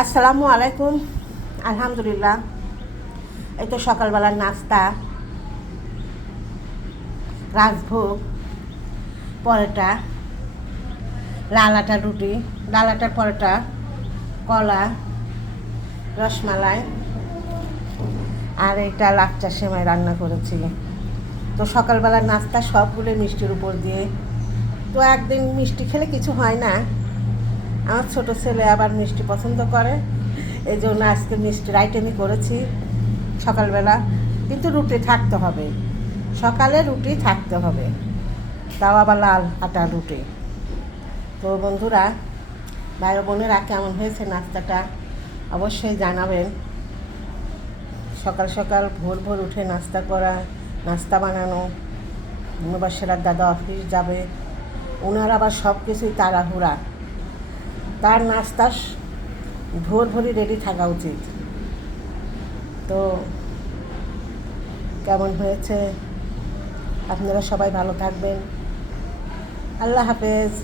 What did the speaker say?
আসসালামু আলাইকুম। আলহামদুলিল্লাহ, এই তো সকালবেলার নাস্তা, রাজভোগ, পরোটা, লাল আটার রুটি, লাল আটার পরোটা, কলা, রসমালাই আর এটা লাচ্চা সেমাই রান্না করেছি। তো সকালবেলার নাস্তা সবগুলো মিষ্টির উপর দিয়ে। তো একদিন মিষ্টি খেলে কিছু হয় না, আমার ছোট ছেলে আবার মিষ্টি পছন্দ করে, এই জন্য আজকে মিষ্টির আইটেমই করেছি সকালবেলা। কিন্তু রুটি থাকতে হবে, সকালে রুটি থাকতে হবে, তাও আবার লাল আটার রুটি। তো বন্ধুরা, ভাই বোনেরা, কেমন হয়েছে নাস্তাটা অবশ্যই জানাবেন। সকাল সকাল ভোর ভোর উঠে নাস্তা করা, নাস্তা বানানো, মুবাশিরার দাদা অফিস যাবে, ওনার আবার সব কিছুই তাড়াহুড়া, তার নাস্তা ভোর ভোরই রেডি থাকা উচিত। তো কেমন হয়েছে, আপনারা সবাই ভালো থাকবেন। আল্লাহ হাফেজ।